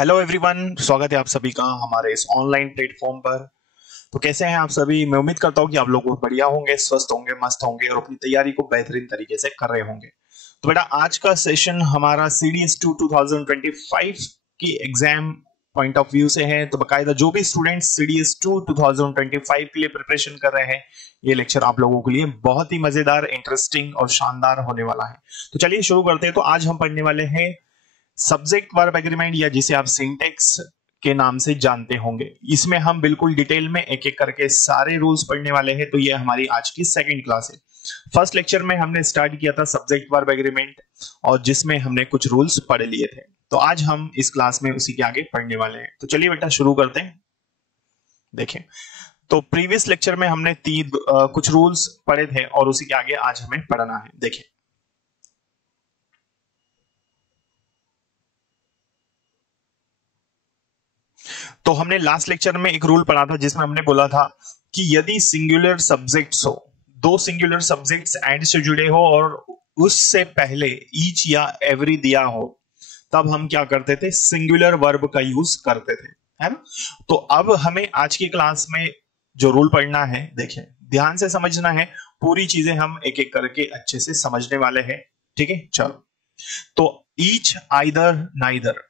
Hello everyone, स्वागत है आप सभी का हमारे इस ऑनलाइन प्लेटफॉर्म पर। तो कैसे हैं आप सभी? मैं उम्मीद करता हूं कि आप लोग बहुत बढ़िया होंगे, स्वस्थ होंगे, मस्त होंगे और अपनी तैयारी को बेहतरीन तरीके से कर रहे होंगे। तो बेटा, आज का सेशन हमारा CDS2 2025 की एग्जाम पॉइंट ऑफ व्यू से है। तो बकायदा जो भी स्टूडेंट्स CDS2 2025 के लिए प्रिपरेशन कर रहे हैं, ये लेक्चर आप लोगों के लिए बहुत ही मजेदार, इंटरेस्टिंग और शानदार होने वाला है। तो चलिए शुरू करते हैं। तो आज हम पढ़ने वाले हैं सब्जेक्ट वर्ब एग्रीमेंट, या जिसे आप सिंटेक्स के नाम से जानते होंगे। इसमें हम बिल्कुल डिटेल में एक एक करके सारे रूल्स पढ़ने वाले हैं। तो ये हमारी आज की सेकंड क्लास है। फर्स्ट लेक्चर में हमने स्टार्ट किया था सब्जेक्ट वर्ब एग्रीमेंट, और जिसमें हमने कुछ रूल्स पढ़ लिए थे। तो आज हम इस क्लास में उसी के आगे पढ़ने वाले हैं। तो चलिए बेटा शुरू करते हैं। देखें, तो प्रीवियस लेक्चर में हमने कुछ रूल्स पढ़े थे और उसी के आगे आज हमें पढ़ना है। देखें, तो हमने लास्ट लेक्चर में एक रूल पढ़ा था जिसमें हमने बोला था कि यदि सिंगुलर सब्जेक्ट्स हो, दो सिंगुलर सब्जेक्ट्स एंड से जुड़े हो और उससे पहले ईच या एवरी दिया हो, तब हम क्या करते थे? सिंगुलर वर्ब का यूज करते थे, है ना। तो अब हमें आज की क्लास में जो रूल पढ़ना है, देखें ध्यान से समझना है। पूरी चीजें हम एक एक करके अच्छे से समझने वाले हैं, ठीक है। चलो, तो ईच, आइदर, नाइदर,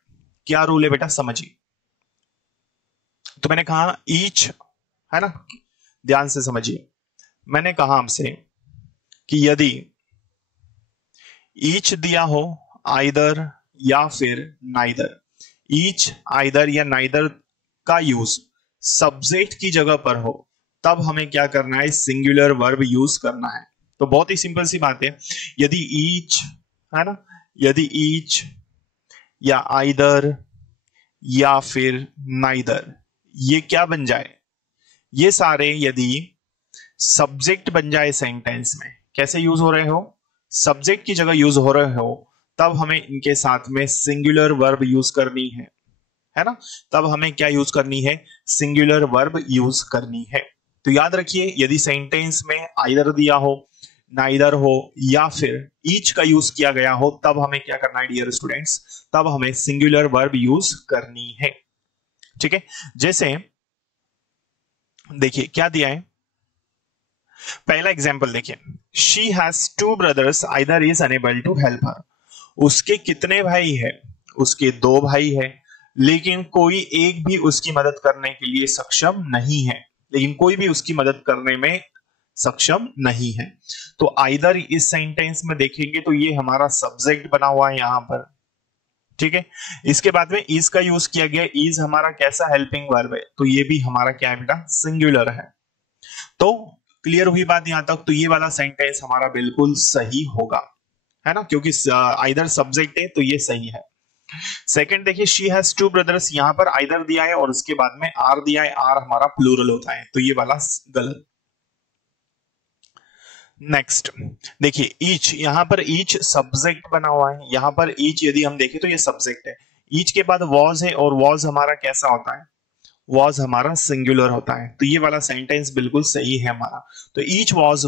क्या रूल है बेटा, समझिए। तो मैंने कहा ईच, है ना, ध्यान से समझिए। मैंने कहा आपसे कि यदि ईच दिया हो, आइदर या फिर नाइदर, ईच, आइदर या नाइदर का यूज सब्जेक्ट की जगह पर हो, तब हमें क्या करना है? सिंगुलर वर्ब यूज करना है। तो बहुत ही सिंपल सी बात है। यदि ईच, है ना, यदि ईच या आइदर या फिर नाइदर, ये क्या बन जाए? ये सारे यदि सब्जेक्ट बन जाए सेंटेंस में, कैसे यूज हो रहे हो? सब्जेक्ट की जगह यूज हो रहे हो, तब हमें इनके साथ में सिंगुलर वर्ब यूज करनी है ना। तब हमें क्या यूज करनी है? सिंगुलर वर्ब यूज करनी है। तो याद रखिए, यदि सेंटेंस में आइदर दिया हो, नाइदर हो या फिर ईच का यूज किया गया हो, तब हमें क्या करना है डियर स्टूडेंट्स? तब हमें सिंगुलर वर्ब यूज करनी है, ठीक है। जैसे देखिए क्या दिया है, पहला एग्जांपल देखिए, she has two brothers, either is unable to help her. उसके कितने भाई है? उसके दो भाई है, लेकिन कोई एक भी उसकी मदद करने के लिए सक्षम नहीं है। लेकिन कोई भी उसकी मदद करने में सक्षम नहीं है। तो आइदर इस सेंटेंस में देखेंगे तो ये हमारा सब्जेक्ट बना हुआ है यहां पर, ठीक है। इसके बाद में इज का यूज किया गया। इज हमारा कैसा? हेल्पिंग वर्ब है, तो ये भी हमारा क्या है बेटा? सिंगुलर है। तो क्लियर हुई बात यहां तक? तो ये वाला सेंटेंस हमारा बिल्कुल सही होगा, है ना, क्योंकि आइदर सब्जेक्ट है, तो ये सही है। सेकंड देखिए, शी हैज टू ब्रदर्स, यहां पर आइदर दिया है और उसके बाद में आर दिया है। आर हमारा प्लूरल होता है, तो ये वाला गलत। नेक्स्ट देखिए, ईच, यहां पर ईच सब्जेक्ट बना हुआ है। यहां पर ईच यदि हम देखें तो ये सब्जेक्ट है। ईच के बाद वॉज है, और वॉज हमारा कैसा होता है? वॉज हमारा सिंगुलर होता है, तो ये वाला सेंटेंस बिल्कुल सही है हमारा। तो each was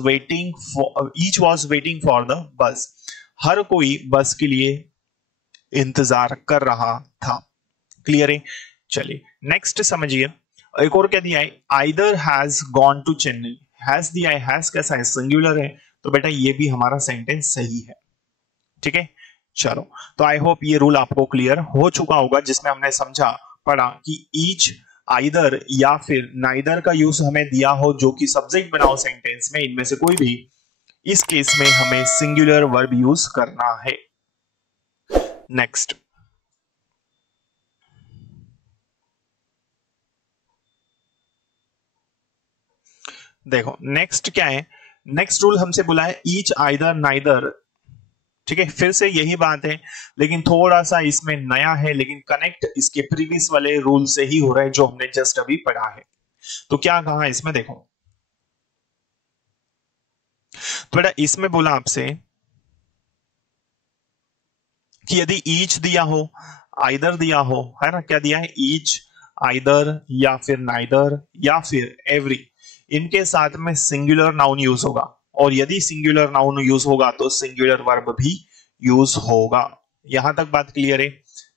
waiting for the bus, हर कोई बस के लिए इंतजार कर रहा था। क्लियर है? चलिए नेक्स्ट समझिए, एक और क्या दिया है, either has gone to Chennai. Has दिया है, हैज कैसा है? सिंगुलर है, तो बेटा ये भी हमारा सेंटेंस सही है, ठीक है। चलो, तो आई होप ये रूल आपको क्लियर हो चुका होगा, जिसमें हमने समझा पढ़ा कि ईच, आइदर या फिर नाइदर का यूज हमें दिया हो जो कि सब्जेक्ट बनाओ सेंटेंस में, इनमें से कोई भी, इस केस में हमें सिंगुलर वर्ब यूज करना है। नेक्स्ट देखो, नेक्स्ट क्या है? नेक्स्ट रूल हमसे बोला है ईच, आइदर, नाइदर, ठीक है। फिर से यही बात है, लेकिन थोड़ा सा इसमें नया है, लेकिन कनेक्ट इसके प्रीवियस वाले रूल से ही हो रहा है जो हमने जस्ट अभी पढ़ा है। तो क्या कहा इसमें? देखो, तो बेटा इसमें बोला आपसे कि यदि ईच दिया हो, आइदर दिया हो, है ना, क्या दिया है? ईच, आइदर या फिर नाइदर या फिर एवरी, इनके साथ में सिंगुलर नाउन यूज होगा, और यदि सिंगुलर नाउन यूज होगा तो सिंगुलर वर्ब भी यूज होगा। यहां तक बात क्लियर है?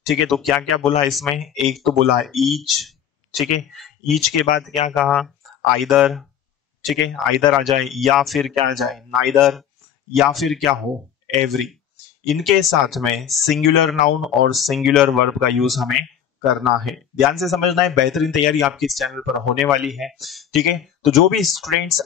ठीक है, तो क्या क्या बोला इसमें, एक तो बोला ईच, ठीक है, ईच के बाद क्या कहा, आइदर, ठीक है, आइदर आ जाए या फिर क्या आ जाए, नाइदर, या फिर क्या हो, एवरी। इनके साथ में सिंगुलर नाउन और सिंगुलर वर्ब का यूज हमें करना है। ध्यान से समझना है, बेहतरीन तैयारी आपकी इस चैनल पर होने वाली है, ठीक है। तो जो भी स्टूडेंट्स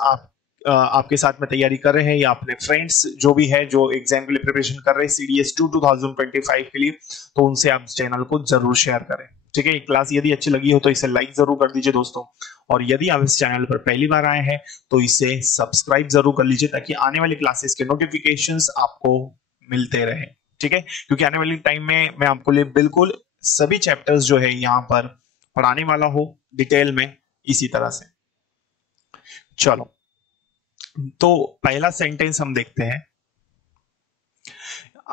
आपके साथ में तैयारी कर रहे हैं या अपने फ्रेंड्स जो भी है जो एग्जाम के लिए प्रिपरेशन कर रहे हैं CDS 2 2025 के लिए, तो उनसे आप चैनल को जरूर शेयर करें, ठीक है। क्लास यदि अच्छी लगी हो तो इसे लाइक जरूर कर दीजिए दोस्तों, और यदि आप इस चैनल पर पहली बार आए हैं तो इसे सब्सक्राइब जरूर कर लीजिए, ताकि आने वाली क्लासेस के नोटिफिकेशंस आपको मिलते रहे, ठीक है। क्योंकि आने वाली टाइम में मैं आपको लिए बिल्कुल सभी चैप्टर्स जो है यहाँ पर पढ़ाने वाला हूं डिटेल में, इसी तरह से। चलो, तो पहला सेंटेंस हम देखते हैं,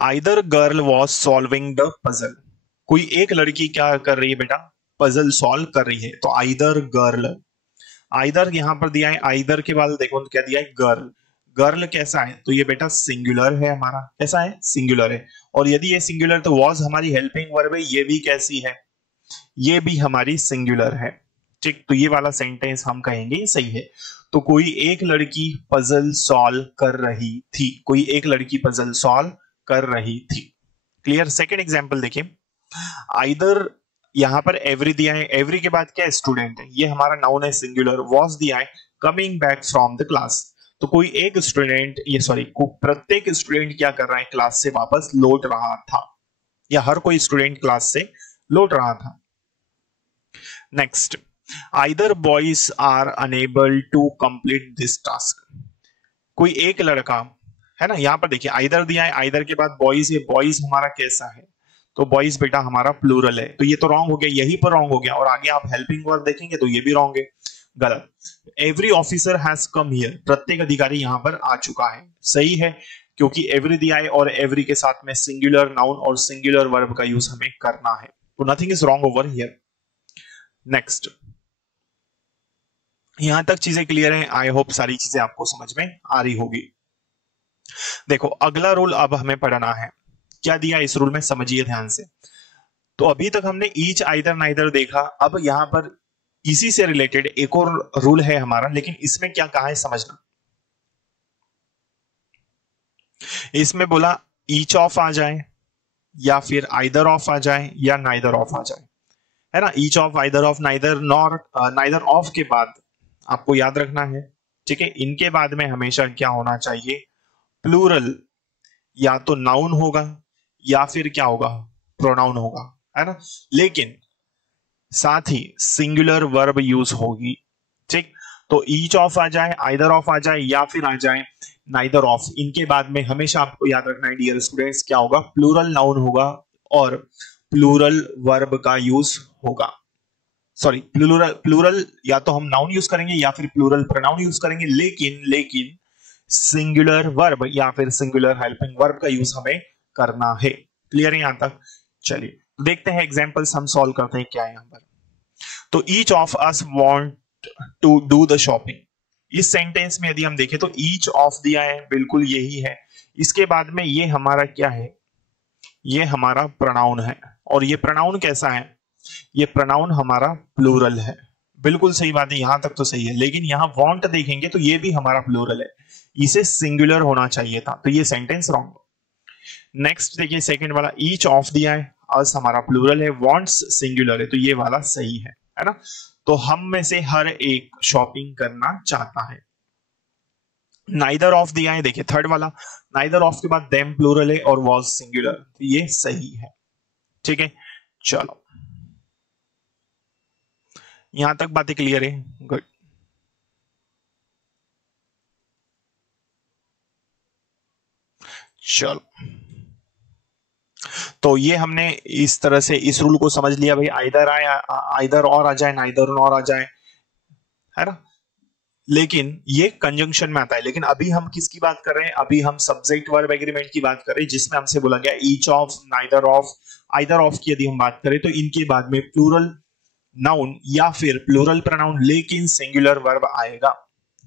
either girl was solving the puzzle. कोई एक लड़की क्या कर रही है बेटा, पजल सॉल्व कर रही है, तो आइदर गर्ल, आइदर यहां पर दिया है, आइदर के बाद देखो क्या दिया है, गर्ल। गर्ल कैसा है, तो ये बेटा सिंगुलर है हमारा, कैसा है, सिंगुलर है। और यदि ये सिंगुलर तो वॉज हमारी हेल्पिंग वर्ब है, ये भी कैसी है, ये भी हमारी सिंगुलर है, ठीक। तो ये वाला सेंटेंस हम कहेंगे सही है। तो कोई एक लड़की पजल सॉल्व कर रही थी, कोई एक लड़की पजल सॉल्व कर रही थी, क्लियर। सेकंड एग्जांपल देखिए, आइदर यहां पर एवरी दिया है, एवरी के बाद क्या, स्टूडेंट है, ये हमारा नाउन है सिंगुलर, वॉज दिया है, coming back from the class. तो कोई एक स्टूडेंट, ये सॉरी, प्रत्येक स्टूडेंट क्या कर रहा है, क्लास से वापस लौट रहा था, या हर कोई स्टूडेंट क्लास से लौट रहा था। Next, either boys are unable to complete this task. कोई एक लड़का है ना, यहां पर देखिए आइदर दिया है, आइदर के बाद बॉयज है, बॉयज हमारा कैसा है, तो बॉयज बेटा हमारा प्लूरल है, तो ये तो रॉन्ग हो गया, यही पर रॉन्ग हो गया। और आगे आप हेल्पिंग वर्ब देखेंगे तो ये भी रॉन्ग है, गलत। Every officer has come here, प्रत्येक अधिकारी यहां पर आ चुका है, सही है, क्योंकि एवरी दिया है और एवरी के साथ में सिंगुलर नाउन और सिंगुलर वर्ब का यूज हमें करना है, तो nothing is wrong over here. Next, यहां तक चीजें क्लियर हैं, आई होप सारी चीजें आपको समझ में आ रही होगी। देखो अगला रूल अब हमें पढ़ना है, क्या दिया इस रूल में, समझिए ध्यान से। तो अभी तक हमने ईच, आइदर, नाइदर देखा, अब यहां पर इसी से रिलेटेड एक और रूल है हमारा, लेकिन इसमें क्या कहा है समझना। इसमें बोला ईच ऑफ आ जाए, या फिर आइदर ऑफ आ जाए, या नाइदर ऑफ आ जाए, है ना। Each of, either of, neither, nor, neither of के बाद आपको याद रखना है, ठीक है, इनके बाद में हमेशा क्या होना चाहिए, प्लूरल, या तो नाउन होगा या फिर क्या होगा, प्रोनाउन होगा, है ना। लेकिन साथ ही सिंगुलर वर्ब यूज होगी, ठीक। तो ईच ऑफ आ जाए, आइदर ऑफ आ जाए, या फिर आ जाए नाइदर ऑफ, इनके बाद में हमेशा आपको याद रखना है डियर स्टूडेंट्स, क्या होगा, प्लूरल नाउन होगा और प्लूरल वर्ब का यूज होगा। सॉरी, प्लूरल या तो हम नाउन यूज करेंगे या फिर प्लूरल प्रोनाउन यूज करेंगे, लेकिन सिंगुलर वर्ब या फिर सिंगुलर हेल्पिंग वर्ब का यूज हमें करना है, क्लियर है यहां तक। चलिए देखते हैं एग्जांपल्स हम सॉल्व करते हैं क्या है यहां पर। तो each of us want to do the shopping, इस सेंटेंस में यदि हम देखें तो ईच ऑफ दिया है, बिल्कुल यही है। इसके बाद में ये हमारा क्या है, ये हमारा प्रोनाउन है, और ये प्रोनाउन कैसा है, ये प्रोनाउन हमारा प्लूरल है, बिल्कुल सही बात है, यहां तक तो सही है। लेकिन यहां वांट देखेंगे तो ये भी हमारा प्लूरल है, इसे सिंगुलर होना चाहिए था, तो ये सेंटेंस रॉन्ग। नेक्स्ट देखिए सेकंड वाला, ईच ऑफ दिया है, अस हमारा प्लूरल है, वांट्स सिंगुलर है, तो ये वाला सही है ना। तो हम में से हर एक शॉपिंग करना चाहता है। नाइदर ऑफ दिया है, देखिए थर्ड वाला, नाइदर ऑफ के बाद देम प्लूरल है और वाज सिंगुलर, तो ये सही है, ठीक है। चलो यहां तक बातें क्लियर है, गुड। चलो तो ये हमने इस तरह से इस रूल को समझ लिया भाई, आइदर आए, आइदर और आ जाए, नाइदर और आ जाए, है ना। लेकिन ये कंजंक्शन में आता है, लेकिन अभी हम किसकी बात कर रहे हैं, अभी हम सब्जेक्ट वर्ब एग्रीमेंट की बात कर रहे हैं, जिसमें हमसे बोला गया each of, neither of, either of की यदि हम बात करें तो इनके बाद में प्लूरल नाउन या फिर प्लूरल प्रोनाउन, लेकिन सिंगुलर वर्ब आएगा,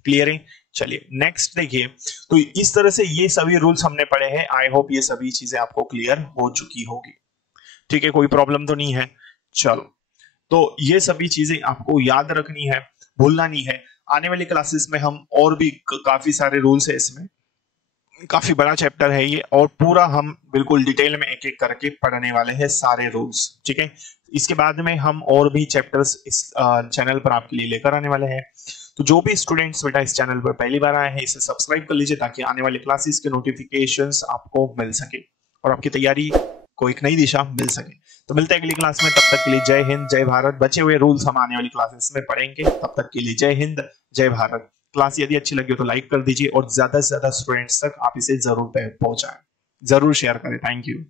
क्लियर है। चलिए नेक्स्ट देखिए, तो इस तरह से ये सभी रूल्स हमने पढ़े हैं, आई होप ये सभी चीजें आपको क्लियर हो चुकी होगी। ठीक है, कोई प्रॉब्लम तो नहीं है। चलो, तो ये सभी चीजें आपको याद रखनी है, भूलना नहीं है। आने वाली क्लासेस में हम और भी काफी सारे रूल्स है इसमें, काफी बड़ा चैप्टर है ये, और पूरा हम बिल्कुल डिटेल में एक एक करके पढ़ने वाले हैं सारे रूल्स, ठीक है। इसके बाद में हम और भी चैप्टर्स इस चैनल पर आपके लिए लेकर आने वाले हैं। तो जो भी स्टूडेंट्स बेटा इस चैनल पर पहली बार आए हैं, इसे सब्सक्राइब कर लीजिए ताकि आने वाले क्लासेस के नोटिफिकेशंस आपको मिल सके और आपकी तैयारी को एक नई दिशा मिल सके। तो मिलते हैं अगली क्लास में, तब तक के लिए जय हिंद जय भारत। बचे हुए रूल्स हम आने वाली क्लासेस में पढ़ेंगे, तब तक के लिए जय हिंद जय भारत। क्लास यदि अच्छी लगी हो तो लाइक कर दीजिए और ज्यादा से ज्यादा स्टूडेंट्स तक आप इसे जरूर पहुंचाएं, जरूर शेयर करें। Thank you.